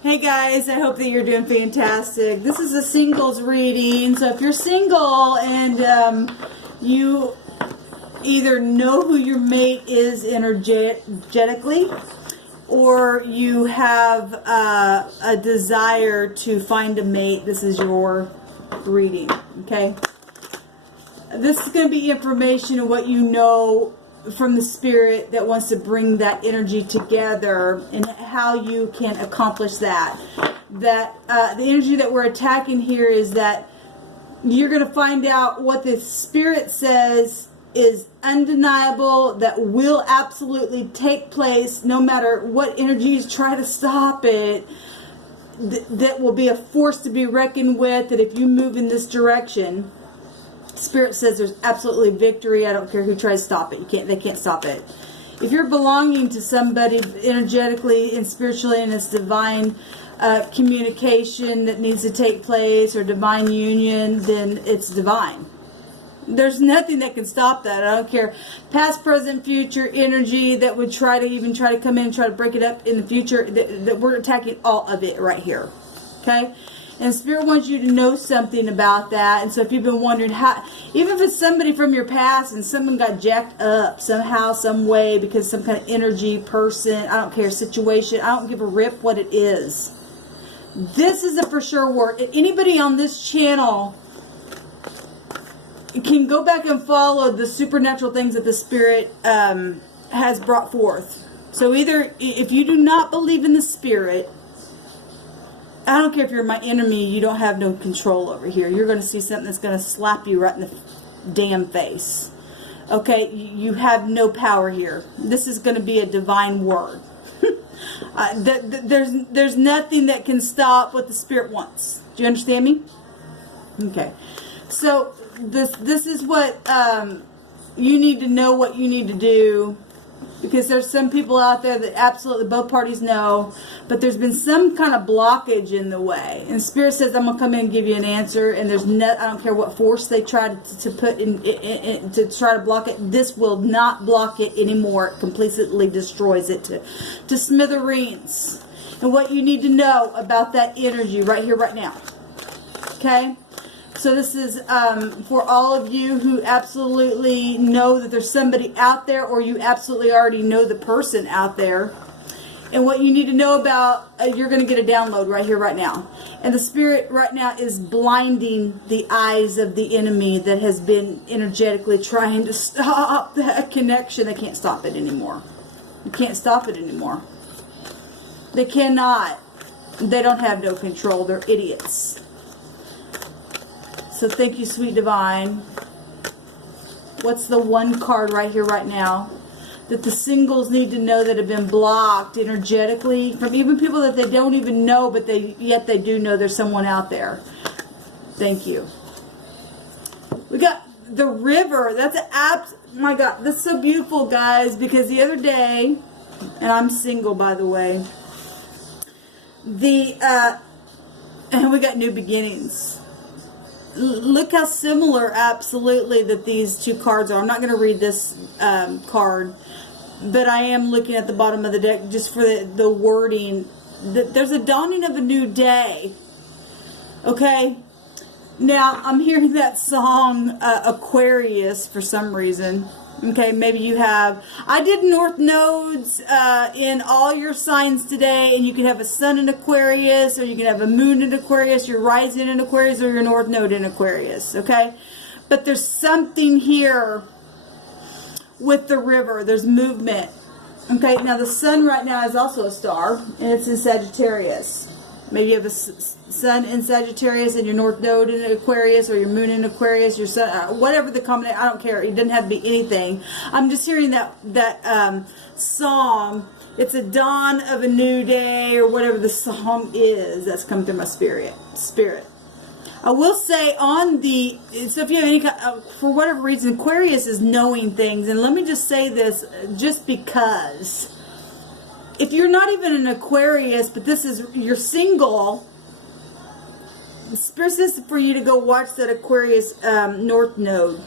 Hey guys, I hope that you're doing fantastic. This is a singles reading, so if you're single and you either know who your mate is energetically, or you have a desire to find a mate, this is your reading, okay? This is going to be information of what you know from the spirit that wants to bring that energy together and how you can accomplish that. The energy that we're attacking here is that you're going to find out what the spirit says is undeniable, that will absolutely take place no matter what energies try to stop it. That will be a force to be reckoned with, that if you move in this direction, Spirit says there's absolutely victory. I don't care who tries to stop it. They can't stop it. If you're belonging to somebody energetically and spiritually, and it's divine communication that needs to take place, or divine union, then it's divine. There's nothing that can stop that. I don't care past, present, future energy that would try to come in and try to break it up in the future. That we're attacking all of it right here. Okay? And Spirit wants you to know something about that. And so if you've been wondering how, even if it's somebody from your past and someone got jacked up somehow, some way, because some kind of energy, person, I don't care, situation, I don't give a rip what it is. This is a for sure word. And anybody on this channel can go back and follow the supernatural things that the Spirit has brought forth. So either, if you do not believe in the Spirit, I don't care if you're my enemy, you don't have no control over here. You're going to see something that's going to slap you right in the damn face. Okay? You have no power here. This is going to be a divine word. There's nothing that can stop what the Spirit wants. Do you understand me? Okay. So this is what you need to know what you need to do. Because there's some people out there that absolutely both parties know, but there's been some kind of blockage in the way. And Spirit says, I'm going to come in and give you an answer, and there's no, I don't care what force they try to put in to try to block it. This will not block it anymore. It completely destroys it to smithereens. And what you need to know about that energy right here, right now. Okay? So this is for all of you who absolutely know that there's somebody out there, or you absolutely already know the person out there. And what you need to know about, you're going to get a download right here, right now. And the Spirit right now is blinding the eyes of the enemy that has been energetically trying to stop that connection. They can't stop it anymore. You can't stop it anymore. They cannot. They don't have no control. They're idiots. So thank you, sweet divine. What's the one card right here, right now, that the singles need to know that have been blocked energetically from even people that they don't even know, but yet they do know there's someone out there? Thank you. We got the river. That's my God, that's so beautiful, guys, because the other day, and I'm single, by the way, and we got new beginnings. Look how similar, absolutely, that these two cards are. I'm not going to read this card, but I am looking at the bottom of the deck just for the wording. There's a dawning of a new day. Okay? Now, I'm hearing that song, Aquarius, for some reason. Okay, maybe you have. I did North Nodes in all your signs today, and you can have a sun in Aquarius, or you can have a moon in Aquarius, your rising in Aquarius, or your North Node in Aquarius, okay? But there's something here with the river. There's movement. Okay, now the sun right now is also a star, and it's in Sagittarius. Maybe you have a sun in Sagittarius and your North Node in Aquarius, or your moon in Aquarius, your sun, whatever the combination, I don't care. It doesn't have to be anything. I'm just hearing that song. It's a dawn of a new day, or whatever the song is that's come through my spirit. I will say so if you have any, for whatever reason, Aquarius is knowing things. And let me just say this, just because. If you're not even an Aquarius, but you're single, Spirit says for you to go watch that Aquarius North Node.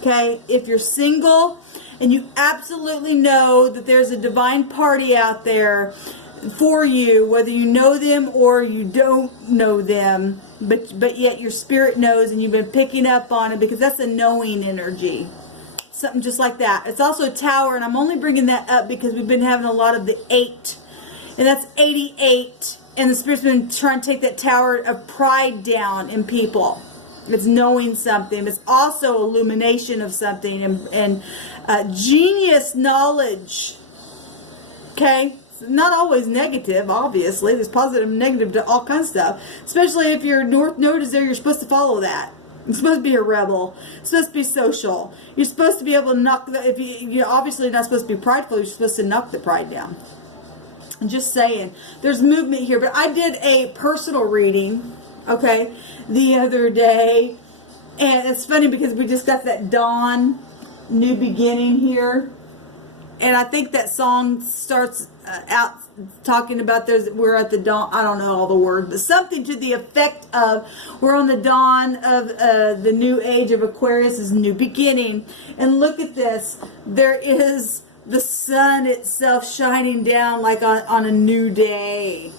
Okay? If you're single and you absolutely know that there's a divine party out there for you, whether you know them or you don't know them, but yet your spirit knows and you've been picking up on it, because that's a knowing energy. Something just like that. It's also a tower, and I'm only bringing that up because we've been having a lot of the 8, and that's 88, and the Spirit's been trying to take that tower of pride down in people. It's knowing something. It's also illumination of something, and genius knowledge. Okay? It's not always negative, obviously. There's positive and negative to all kinds of stuff. Especially if your North Node is there, you're supposed to follow that. You're supposed to be a rebel. You're supposed to be social. You're supposed to be able to knock the, if you're obviously not supposed to be prideful, you're supposed to knock the pride down. I'm just saying, there's movement here. But I did a personal reading, okay, the other day. And it's funny because we just got that dawn, new beginning here. And I think that song starts out talking about we're at the dawn. I don't know all the words, but something to the effect of we're on the dawn of the new age of Aquarius, is new beginning. And look at this. There is the sun itself shining down like on a new day.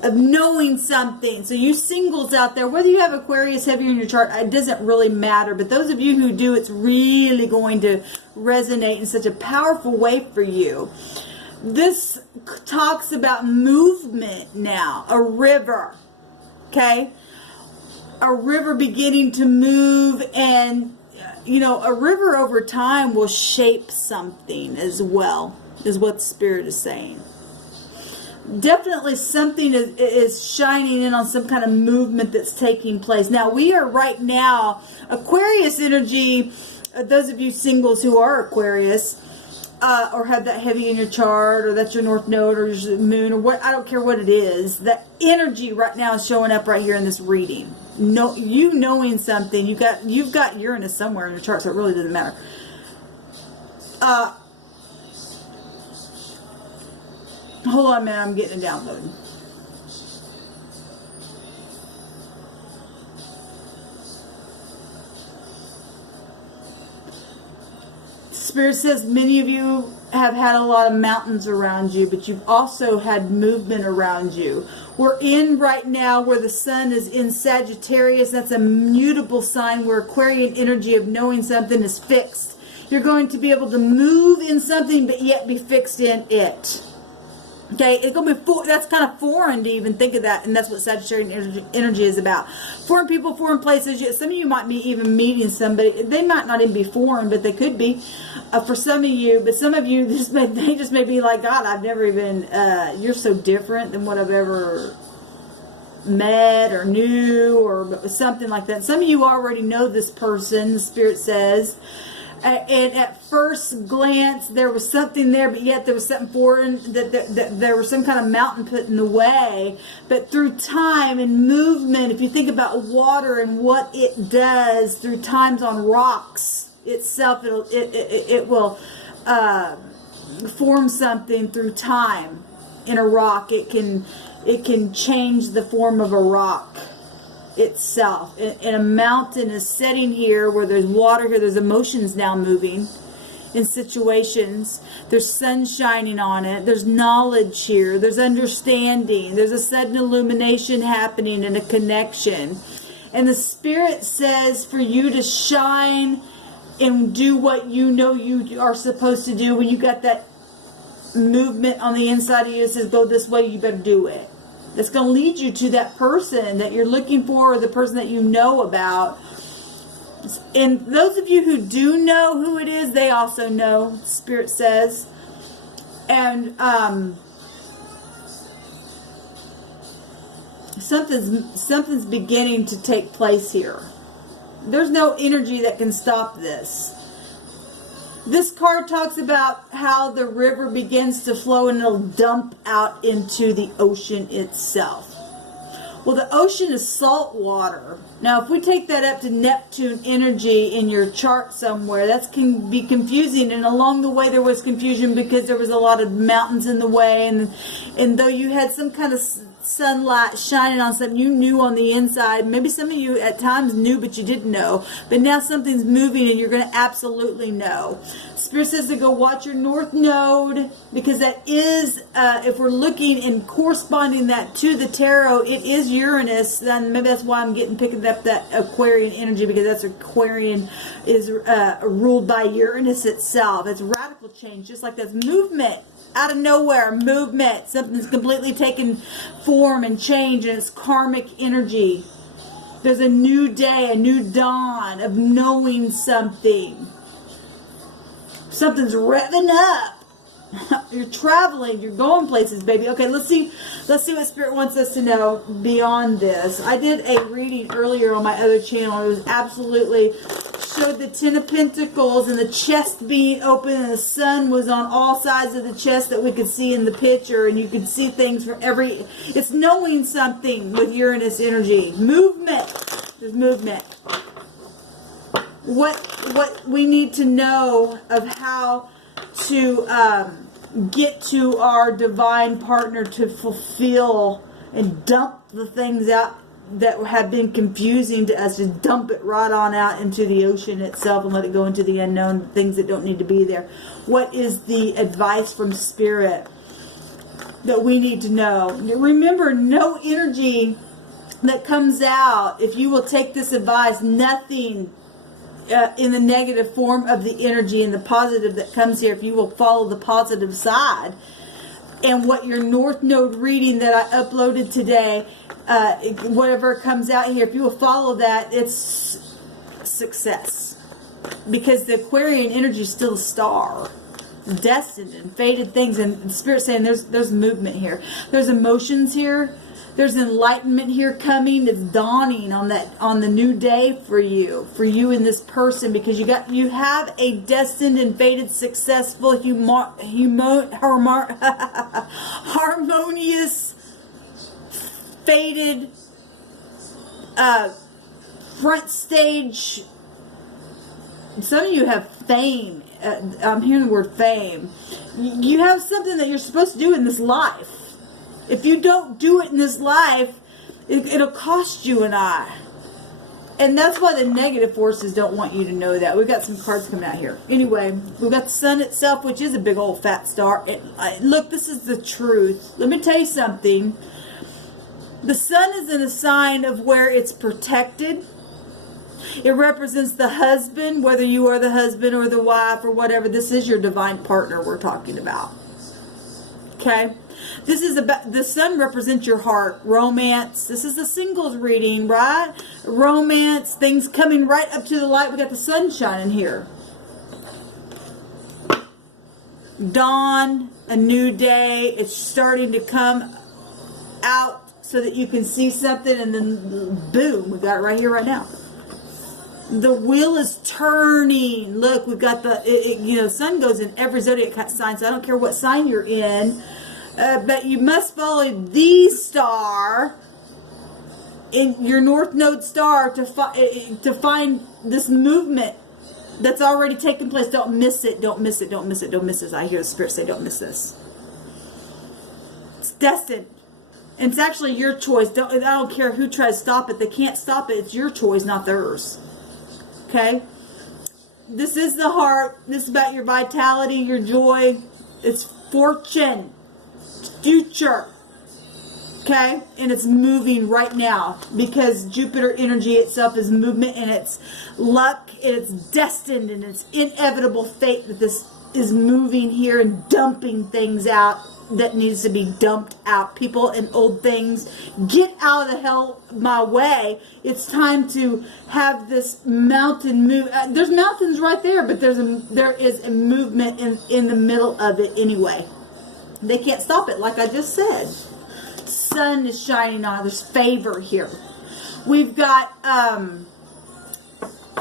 Of knowing something. So you singles out there, whether you have Aquarius heavy in your chart, it doesn't really matter. But those of you who do, it's really going to resonate in such a powerful way for you. This talks about movement now. A river. Okay? A river beginning to move, and you know, a river over time will shape something as well, is what the Spirit is saying. Definitely something is shining in on some kind of movement that's taking place. Now, we are right now, Aquarius energy, those of you singles who are Aquarius, or have that heavy in your chart, or that's your North Node, or your moon, or what, I don't care what it is, that energy right now is showing up right here in this reading. No, you knowing something, you've got Uranus somewhere in your chart, so it really doesn't matter. Hold on a minute, I'm getting a download. Spirit says many of you have had a lot of mountains around you, but you've also had movement around you. We're in right now where the sun is in Sagittarius. That's a mutable sign where Aquarian energy of knowing something is fixed. You're going to be able to move in something, but yet be fixed in it. Okay, it's gonna be that's kind of foreign to even think of that, and that's what Sagittarian energy is about. Foreign people, foreign places. Some of you might be even meeting somebody. They might not even be foreign, but they could be for some of you. But some of you, they just may be like, God, I've never even. You're so different than what I've ever met or knew or something like that. Some of you already know this person. The Spirit says. And at first glance, there was something there, but yet there was something foreign, that there was some kind of mountain put in the way. But through time and movement, if you think about water and what it does through times on rocks itself, it will form something through time in a rock. It can change the form of a rock itself. And a mountain is setting here where there's water here, there's emotions now moving in situations, there's sun shining on it, there's knowledge here, there's understanding, there's a sudden illumination happening and a connection. And the Spirit says for you to shine and do what you know you are supposed to do. When you got that movement on the inside of you that says go this way, you better do it. It's going to lead you to that person that you're looking for, or the person that you know about. And those of you who do know who it is, they also know, Spirit says. And something's beginning to take place here. There's no energy that can stop this. This card talks about how the river begins to flow and it'll dump out into the ocean itself. Well, the ocean is salt water. Now, if we take that up to Neptune energy in your chart somewhere, that can be confusing. And along the way, there was confusion because there was a lot of mountains in the way. And though you had some kind of sunlight shining on something you knew on the inside. Maybe some of you at times knew, but you didn't know. But now something's moving and you're going to absolutely know. Spirit says to go watch your North Node, because that is, if we're looking and corresponding that to the tarot, it is Uranus. Then maybe that's why I'm picking up that Aquarian energy, because that's Aquarian is ruled by Uranus itself. It's radical change, just like that's movement. Out of nowhere, movement. Something's completely taken form and change, and it's karmic energy. There's a new day, a new dawn of knowing something. Something's revving up. You're traveling, you're going places, baby. Okay, let's see what Spirit wants us to know beyond this. I did a reading earlier on my other channel. It was absolutely showed the Ten of Pentacles and the chest being open, and the sun was on all sides of the chest that we could see in the picture, and you could see things from every, it's knowing something with Uranus energy. Movement. There's movement. What we need to know of how to get to our divine partner to fulfill and dump the things out that have been confusing to us. Just dump it right on out into the ocean itself and let it go into the unknown, things that don't need to be there. What is the advice from Spirit that we need to know? Remember, no energy that comes out, if you will take this advice, nothing in the negative form of the energy and the positive that comes here, if you will follow the positive side. And what your North Node reading that I uploaded today, whatever comes out here, if you will follow that, it's success. Because the Aquarian energy is still a star, destined and fated things, and Spirit saying there's movement here, there's emotions here, there's enlightenment here coming. It's dawning on the new day for you and this person, because you have a destined and fated, successful, harmonious, fated, front stage. Some of you have fame. I'm hearing the word fame. You have something that you're supposed to do in this life. If you don't do it in this life, it'll cost you and I. And that's why the negative forces don't want you to know that. We've got some cards coming out here. Anyway, we've got the sun itself, which is a big old fat star. Look, this is the truth. Let me tell you something. The sun is in a sign of where it's protected. It represents the husband, whether you are the husband or the wife or whatever. This is your divine partner we're talking about. Okay? This is about, the sun represents your heart, romance. This is a singles reading, right? Romance, things coming right up to the light. We got the sun shining here. Dawn, a new day. It's starting to come out so that you can see something, and then boom, we got it right here, right now. The wheel is turning. Look, we've got the sun goes in every zodiac sign, so I don't care what sign you're in. But you must follow the star in your North Node star to find this movement that's already taken place. Don't miss it. Don't miss it. Don't miss it. Don't miss this. I hear the Spirit say, don't miss this. It's destined. And it's actually your choice. I don't care who tries to stop it. They can't stop it. It's your choice, not theirs. Okay? This is the heart. This is about your vitality, your joy. It's fortune. Future. Okay? And it's moving right now, because Jupiter energy itself is movement, and it's luck, and it's destined, and it's inevitable fate that this is moving here and dumping things out that needs to be dumped out. People and old things, get out of the hell my way. It's time to have this mountain move. There's mountains right there, but there is a movement in the middle of it anyway. They can't stop it, like I just said. Sun is shining on. There's favor here. We've got,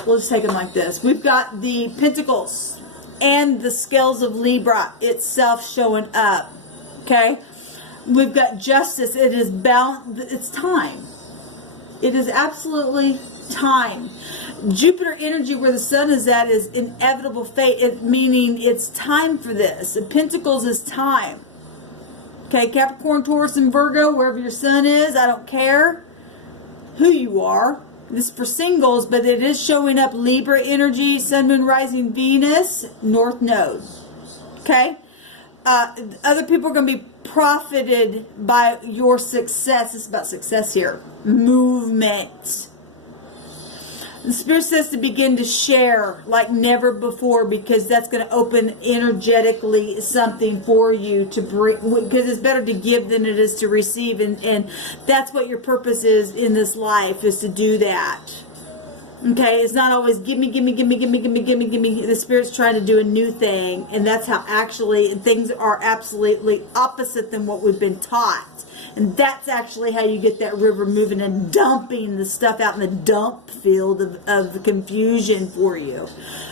we'll just take them like this. We've got the Pentacles and the Scales of Libra itself showing up. Okay? We've got Justice. It is bound. It's time. It is absolutely time. Jupiter energy, where the sun is at, is inevitable fate, meaning it's time for this. The Pentacles is time. Okay, Capricorn, Taurus, and Virgo, wherever your sun is, I don't care who you are. This is for singles, but it is showing up Libra energy, Sun, Moon, Rising, Venus, North Node. Okay? Other people are going to be profited by your success. It's about success here. Movement. The Spirit says to begin to share like never before, because that's going to open energetically something for you to bring, because it's better to give than it is to receive, and that's what your purpose is in this life, is to do that. Okay, it's not always give me, give me, give me, give me, give me, give me, give me. The Spirit's trying to do a new thing, and that's how actually things are absolutely opposite than what we've been taught. And that's actually how you get that river moving and dumping the stuff out in the dump field of the confusion for you.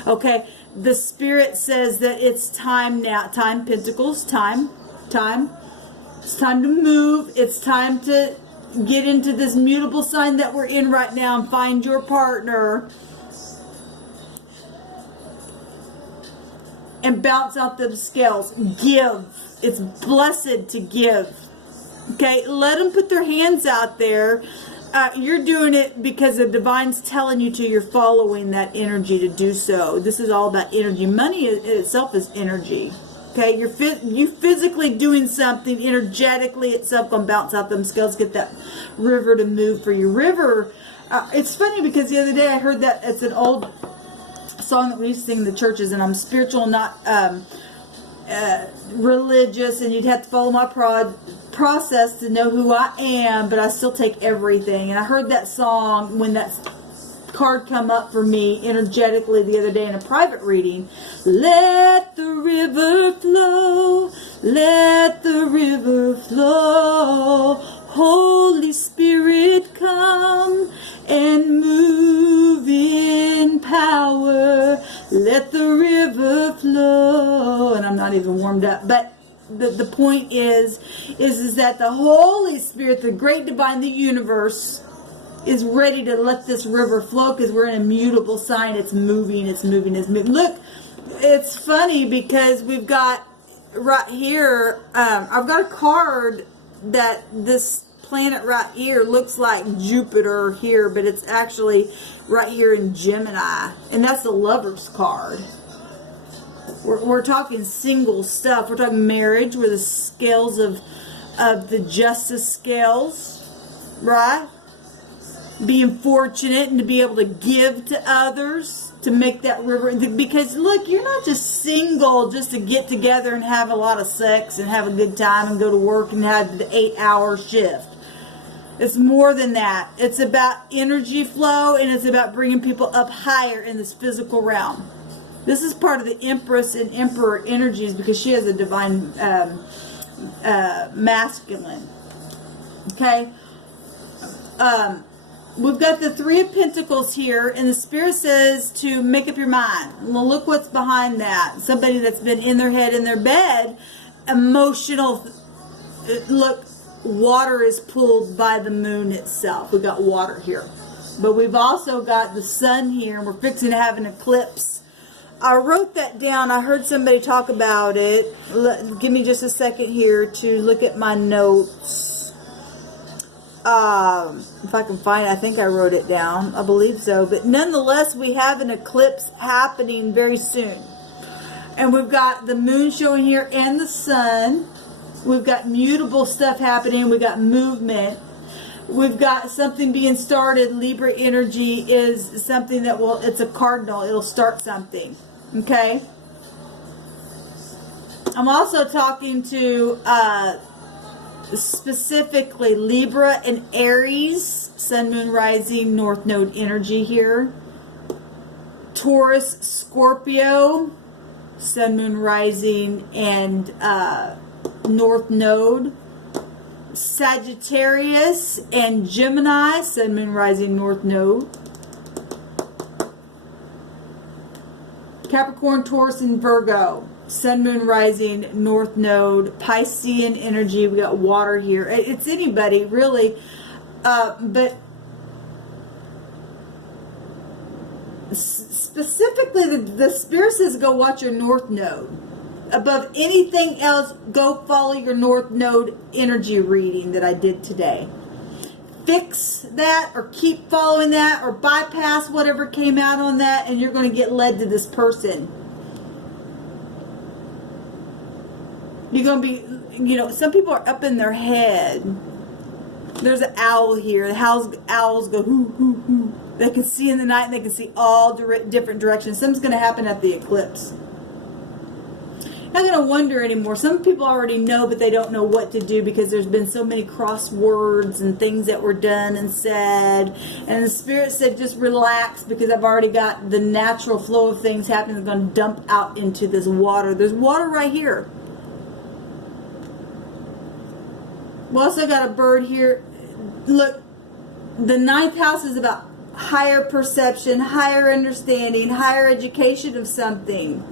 Okay, the Spirit says that it's time now. Time, Pentacles, time. It's time to move. It's time to get into this mutable sign that we're in right now and find your partner and bounce out the scales. Give. It's blessed to give. Okay, let them put their hands out there. You're doing it because the divine's telling you to. You're following that energy to do so. This is all about energy. Money in itself is energy. Okay, you physically doing something, energetically itself gonna bounce out them scales, get that river to move for you. River, it's funny because the other day I heard that it's an old song that we used to sing in the churches, and I'm spiritual, not religious, and you'd have to follow my process to know who I am, but I still take everything. And I heard that song when that card come up for me energetically the other day in a private reading. Let the river flow, let the river flow, Holy Spirit come and move in power, let the river flow. And I'm not even warmed up, but the point is that the Holy Spirit, the great divine, the universe, is ready to let this river flow, because we're in a mutable sign. It's moving, it's moving, it's moving. Look, it's funny because we've got right here, I've got a card that this planet right here looks like Jupiter here, but it's actually right here in Gemini, and that's the Lover's card. We're talking single stuff. We're talking marriage, where the scales of the justice scales, right? Being fortunate and to be able to give to others, to make that river. Because look, you're not just single just to get together and have a lot of sex and have a good time and go to work and have the 8-hour shift. It's more than that. It's about energy flow, and it's about bringing people up higher in this physical realm. This is part of the Empress and Emperor energies, because she has a divine masculine. Okay? We've got the Three of Pentacles here, and the Spirit says to make up your mind. Well, look what's behind that. Somebody that's been in their head, in their bed, emotional. Look, water is pulled by the moon itself. We've got water here. But we've also got the sun here, and we're fixing to have an eclipse. I wrote that down. I heard somebody talk about it. Give me just a second here to look at my notes. If I can find it, I think I wrote it down. I believe so. But nonetheless, we have an eclipse happening very soon. And we've got the moon showing here and the sun. We've got mutable stuff happening. We've got movement. We've got something being started. Libra energy is something that will, it's a cardinal. It'll start something. Okay? I'm also talking to specifically Libra and Aries, Sun, Moon, Rising, North Node energy here. Taurus, Scorpio, Sun, Moon, Rising, and North Node. Sagittarius and Gemini, Sun, Moon, Rising, North Node. Capricorn, Taurus, and Virgo, Sun, Moon, Rising, North Node. Piscean energy, we got water here. It's anybody, really. But specifically, the Spirit says go watch your North Node. Above anything else, go follow your North Node energy reading that I did today. Fix that, or keep following that, or bypass whatever came out on that, and you're going to get led to this person. You're going to be, you know, some people are up in their head. There's an owl here. The owls go hoo, hoo, hoo. They can see in the night, and they can see all different directions. Something's going to happen at the eclipse. Not going to wonder anymore. Some people already know, but they don't know what to do because there's been so many crosswords and things that were done and said. And the Spirit said, just relax, because I've already got the natural flow of things happening. It's going to dump out into this water. There's water right here. We also got a bird here. Look, the 9th house is about higher perception, higher understanding, higher education of something.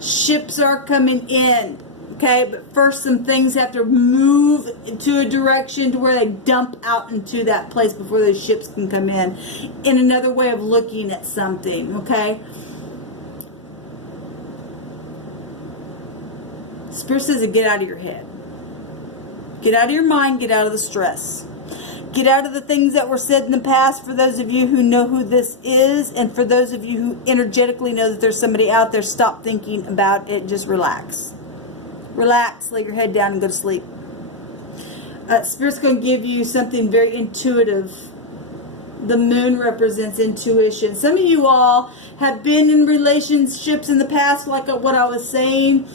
Ships are coming in, okay? But first some things have to move into a direction to where they dump out into that place before those ships can come in another way of looking at something, okay? Spirit says to get out of your head. Get out of your mind, get out of the stress. Get out of the things that were said in the past, for those of you who know who this is, and for those of you who energetically know that there's somebody out there. Stop thinking about it. Just relax. Relax, lay your head down and go to sleep. Spirit's going to give you something very intuitive. The moon represents intuition. Some of you all have been in relationships in the past, like what I was saying.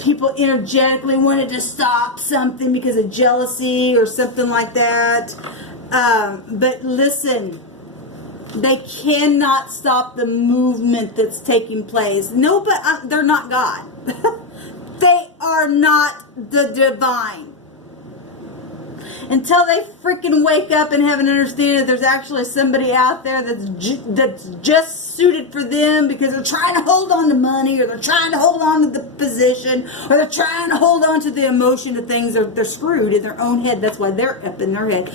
People energetically wanted to stop something because of jealousy or something like that. But listen, they cannot stop the movement that's taking place. No, but they're not God. They are not the divine. Until they freaking wake up and have an understanding that there's actually somebody out there that's just suited for them, because they're trying to hold on to money, or they're trying to hold on to the position, or they're trying to hold on to the emotion of things. They're screwed in their own head. That's why they're up in their head.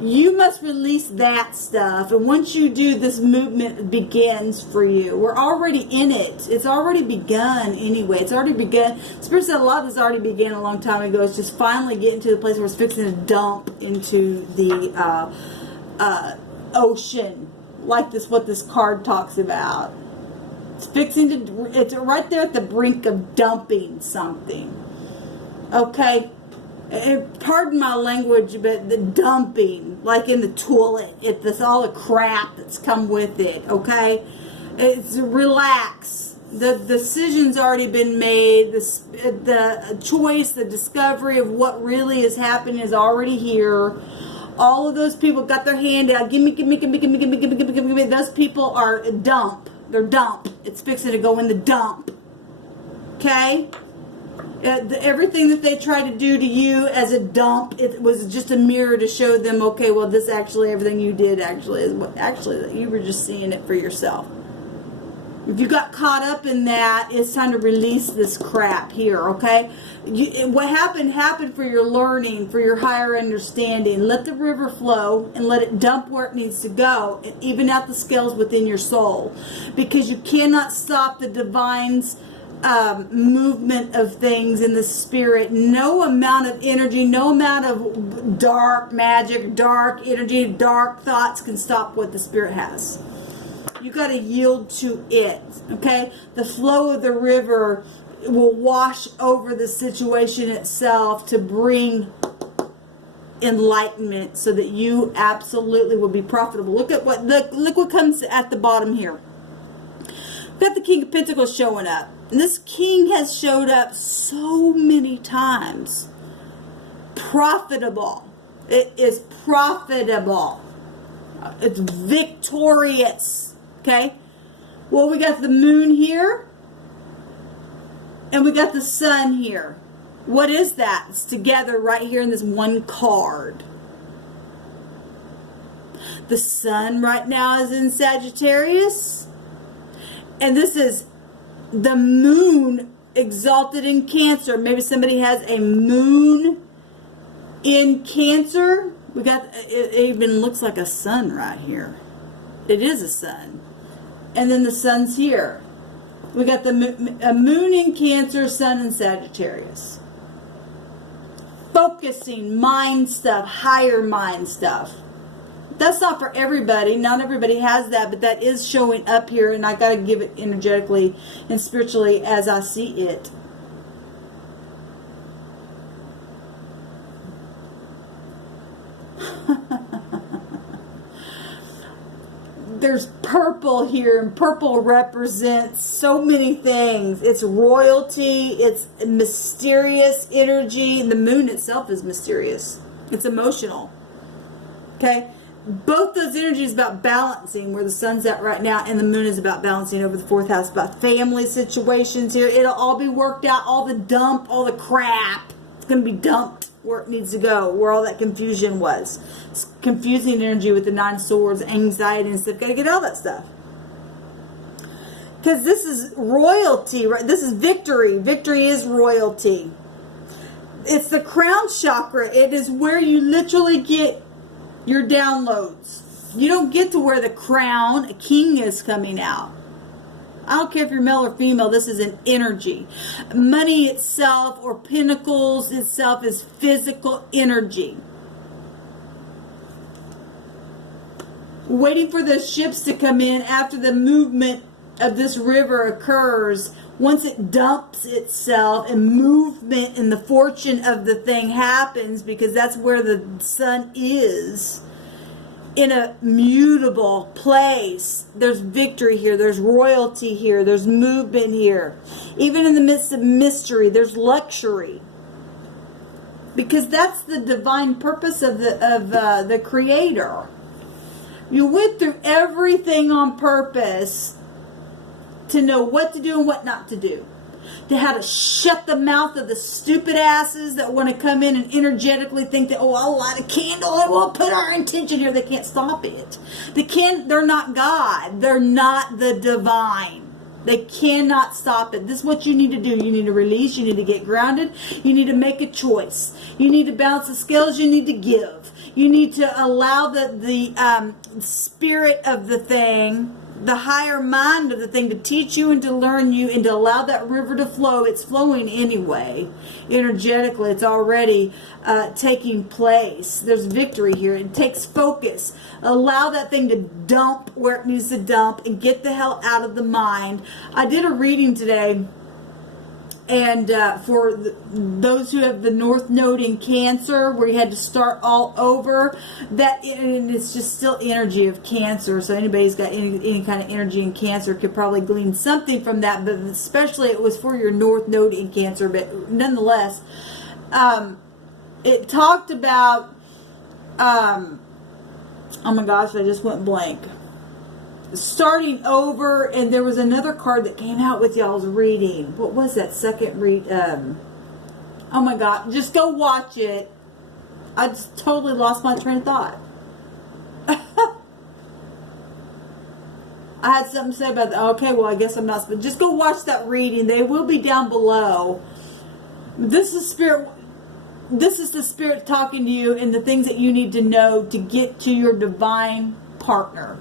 You must release that stuff. And once you do, this movement begins for you. We're already in it. It's already begun anyway. It's already begun. Spirit said a lot of this already began a long time ago. It's just finally getting to the place where it's fixing to dump into the ocean. Like this, what this card talks about. It's fixing to, it's right there at the brink of dumping something. Okay? Pardon my language, but the dumping, like in the toilet, it's all the crap that's come with it, okay? It's relax. The decision's already been made. The choice, the discovery of what really is happening is already here. All of those people got their hand out. Gimme, gimme, gimme, gimme, gimme, gimme, gimme, gimme. Those people are dump. They're dump. It's fixing to go in the dump. Okay? Everything that they try to do to you as a dump, it was just a mirror to show them, okay, well, this actually, everything you did actually is what, actually, you were just seeing it for yourself. If you got caught up in that, it's time to release this crap here, okay? What happened for your learning, for your higher understanding. Let the river flow and let it dump where it needs to go, and even out the scales within your soul. Because you cannot stop the divine's movement of things in the spirit. No amount of energy, no amount of dark magic, dark energy, dark thoughts can stop what the spirit has. You got to yield to it, okay? The flow of the river will wash over the situation itself to bring enlightenment so that you absolutely will be profitable. Look what comes at the bottom here. We've got the King of Pentacles showing up. And this king has showed up so many times. Profitable. It is profitable. It's victorious. Okay? Well, we got the moon here. And we got the sun here. What is that? It's together right here in this one card. The sun right now is in Sagittarius. And this is the moon exalted in Cancer. Maybe somebody has a moon in Cancer. We got, it even looks like a sun right here. It is a sun. And then the sun's here. We got the moon in Cancer, sun in Sagittarius. Focusing mind stuff, higher mind stuff. That's not for everybody. Not everybody has that, but that is showing up here, and I got to give it energetically and spiritually as I see it. There's purple here, and purple represents so many things. It's royalty, it's mysterious energy, and the moon itself is mysterious. It's emotional. Okay? Both those energies about balancing, where the sun's at right now, and the moon is about balancing over the 4th house, about family situations here. It'll all be worked out, all the dump, all the crap. It's going to be dumped where it needs to go, where all that confusion was. It's confusing energy with the 9 of Swords, anxiety and stuff. Got to get all that stuff. Because this is royalty, right? This is victory. Victory is royalty. It's the crown chakra. It is where you literally get your downloads. You don't get to where the crown, a king, is coming out. I don't care if you're male or female, this is an energy. Money itself, or pentacles itself, is physical energy. Waiting for the ships to come in after the movement of this river occurs. Once it dumps itself and movement and the fortune of the thing happens, because that's where the sun is, in a mutable place. There's victory here. There's royalty here. There's movement here. Even in the midst of mystery, there's luxury. Because that's the divine purpose of the Creator. You went through everything on purpose to know what to do and what not to do. To how to shut the mouth of the stupid asses that want to come in and energetically think that, oh, I'll light a candle and we'll put our intention here. They can't stop it. They're not God. They're not the divine. They cannot stop it. This is what you need to do. You need to release. You need to get grounded. You need to make a choice. You need to balance the scales. You need to give. You need to allow the spirit of the thing, the higher mind of the thing, to teach you and to learn you and to allow that river to flow. It's flowing anyway. Energetically, it's already taking place. There's victory here. It takes focus. Allow that thing to dump where it needs to dump and get the hell out of the mind. I did a reading today, and for those who have the North Node in Cancer, where you had to start all over, and it's just still energy of Cancer. So anybody's got any kind of energy in Cancer could probably glean something from that. But especially it was for your North Node in Cancer. But nonetheless, it talked about, oh my gosh, I just went blank. Starting over, and there was another card that came out with y'all's reading. What was that second read? Oh my God, just go watch it. I just totally lost my train of thought. I had something to say about that. Okay, well, I guess I'm not, but just go watch that reading. They will be down below. This is spirit. This is the spirit talking to you and the things that you need to know to get to your divine partner.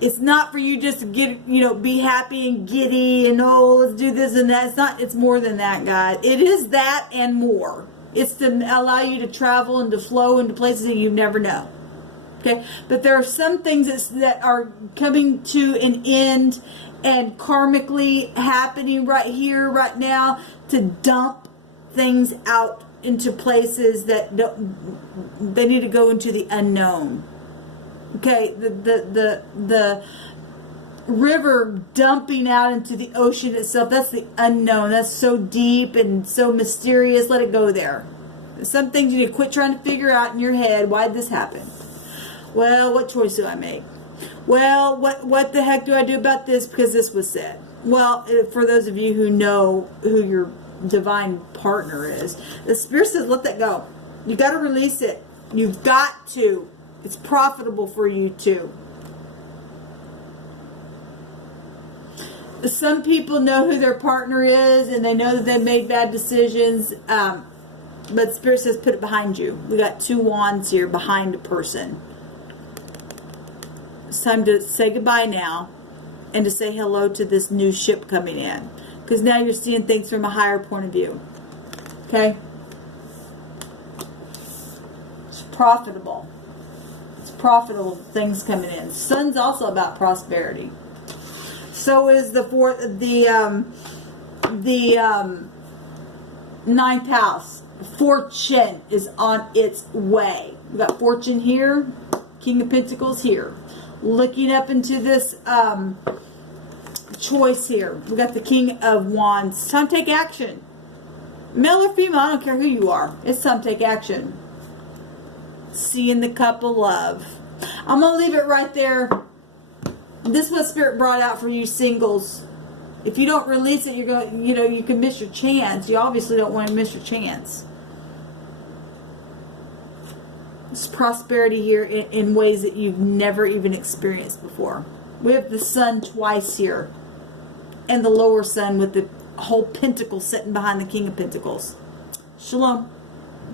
It's not for you just to get, be happy and giddy and, oh, let's do this and that. It's not, it's more than that, guys. It is that and more. It's to allow you to travel and to flow into places that you never know. Okay? But there are some things that are coming to an end and karmically happening right here, right now, to dump things out into places that they need to go into the unknown. Okay, the river dumping out into the ocean itself, that's the unknown. That's so deep and so mysterious. Let it go there. Some things you need to quit trying to figure out in your head. Why did this happen? Well, what choice do I make? Well, what the heck do I do about this because this was said? Well, for those of you who know who your divine partner is, the Spirit says let that go. You got to release it. You've got to. It's profitable for you too. Some people know who their partner is and they know that they've made bad decisions. But Spirit says put it behind you. We got 2 wands here behind a person. It's time to say goodbye now. and to say hello to this new ship coming in. Because now you're seeing things from a higher point of view. Okay? It's profitable. It's profitable things coming in. Sun's also about prosperity. So is the ninth house. Fortune is on its way. We got fortune here, King of Pentacles here. Looking up into this choice here. We got the King of Wands. It's time to take action. Male or female, I don't care who you are. It's time to take action. Seeing the cup of love. I'm going to leave it right there. This is what Spirit brought out for you singles. If you don't release it, you're going, you can miss your chance. You obviously don't want to miss your chance. There's prosperity here in ways that you've never even experienced before. We have the sun twice here. And the lower sun with the whole pentacle sitting behind the King of Pentacles. Shalom.